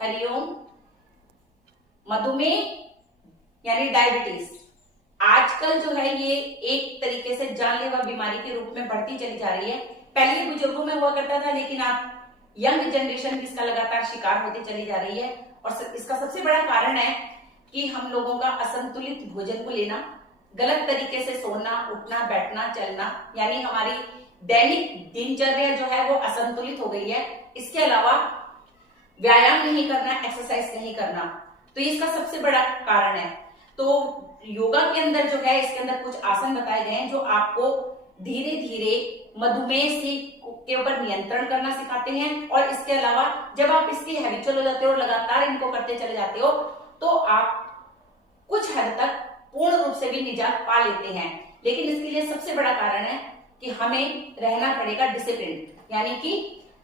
हरिओम। मधुमेह यानी डायबिटीज आजकल जो है ये एक तरीके से जानलेवा बीमारी के रूप में बढ़ती चली जा रही है। पहले बुजुर्गों में हुआ करता था, लेकिन अब यंग जनरेशन इसका लगातार शिकार होती चली जा रही है। और इसका सबसे बड़ा कारण है कि हम लोगों का असंतुलित भोजन को लेना, गलत तरीके से सोना, उठना, बैठना, चलना, यानी हमारी दैनिक दिनचर्या जो है वो असंतुलित हो गई है। इसके अलावा व्यायाम नहीं करना, एक्सरसाइज नहीं करना, तो इसका सबसे बड़ा कारण है। तो योगा के अंदर जो है, इसके अंदर कुछ आसन बताए गए हैं जो आपको धीरे धीरे मधुमेह के ऊपर नियंत्रण करना सिखाते हैं। और इसके अलावा जब आप इसकी हैबिचुअल हो जाते हो और लगातार इनको करते चले जाते हो, तो आप कुछ हद तक पूर्ण रूप से भी निजात पा लेते हैं। लेकिन इसके लिए सबसे बड़ा कारण है कि हमें रहना पड़ेगा डिसिप्लिन, यानी कि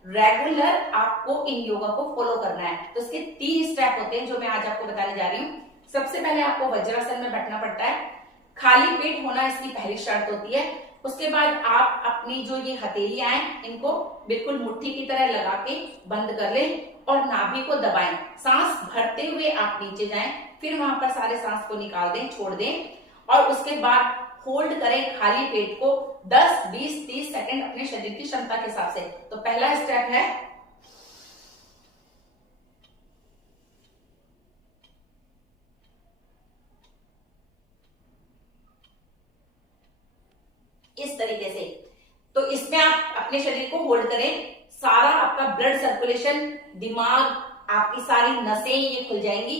रेगुलर आपको इन योगा को फॉलो करना है। तो इसके 3 स्टेप होते हैं जो मैं आज आपको बताने जा रही हूँ। सबसे पहले आपको वज्रासन में बैठना पड़ता है। खाली पेट होना इसकी पहली शर्त होती है। उसके बाद आप अपनी जो ये हथेलियां हैं इनको बिल्कुल मुट्ठी की तरह लगा के बंद कर लें और नाभि को दबाएं। सांस भरते हुए आप नीचे जाएं, फिर वहां पर सारे सांस को निकाल दें, छोड़ दें, और उसके बाद होल्ड करें खाली पेट को 10, 20, 30 सेकंड अपने शरीर की क्षमता के हिसाब से। तो पहला स्टेप है इस तरीके से। तो इसमें आप अपने शरीर को होल्ड करें, सारा आपका ब्लड सर्कुलेशन, दिमाग, आपकी सारी नसें ये खुल जाएंगी।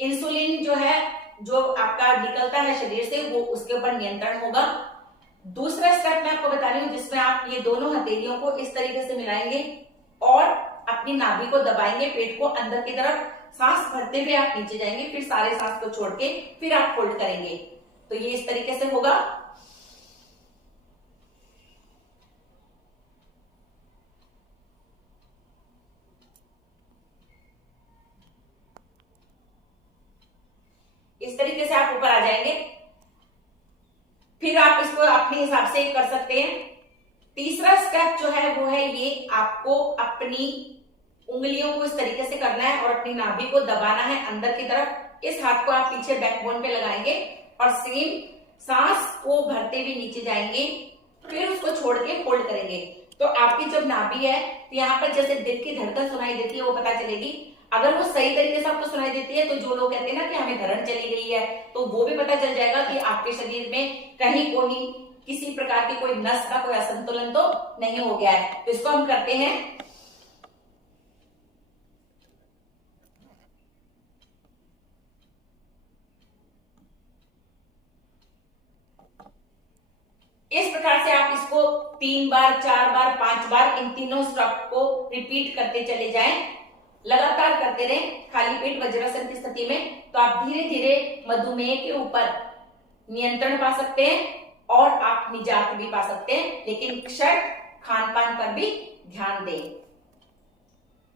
इंसुलिन जो है, जो आपका निकलता है शरीर से, वो उसके ऊपर नियंत्रण होगा। दूसरा स्टेप मैं आपको बता रही हूं, जिसमें आप ये दोनों हथेलियों को इस तरीके से मिलाएंगे और अपनी नाभि को दबाएंगे, पेट को अंदर की तरफ, सांस भरते हुए आप नीचे जाएंगे, फिर सारे सांस को छोड़ के फिर आप होल्ड करेंगे। तो ये इस तरीके से होगा। इस तरीके से आप ऊपर आ जाएंगे। फिर आप इसको अपने हिसाब से कर सकते हैं। तीसरा स्टेप जो है वो है ये, आपको अपनी उंगलियों को इस तरीके से करना है और अपनी नाभि को दबाना है अंदर की तरफ। इस हाथ को आप पीछे बैकबोन पे लगाएंगे और सेम सांस को भरते हुए नीचे जाएंगे, फिर उसको छोड़ के होल्ड करेंगे। तो आपकी जब नाभि है तो यहाँ पर जैसे दिल की धड़कन सुनाई देती है वो पता चलेगी। अगर वो सही तरीके से आपको सुनाई देती है तो जो लोग कहते हैं ना कि हमें धड़न चली गई है, तो वो भी पता चल जाएगा कि आपके शरीर में कहीं कोई किसी प्रकार की कोई नस का कोई असंतुलन तो नहीं हो गया है। तो इसको हम करते हैं। इस प्रकार से आप इसको 3 बार, 4 बार, 5 बार इन तीनों स्टेप को रिपीट करते चले जाएं। लगातार करते रहें खाली पेट वज्रासन की स्थिति में, तो आप धीरे धीरे मधुमेह के ऊपर नियंत्रण पा सकते हैं और आप निजात भी पा सकते हैं। लेकिन शर्त, खान पान पर भी ध्यान दें।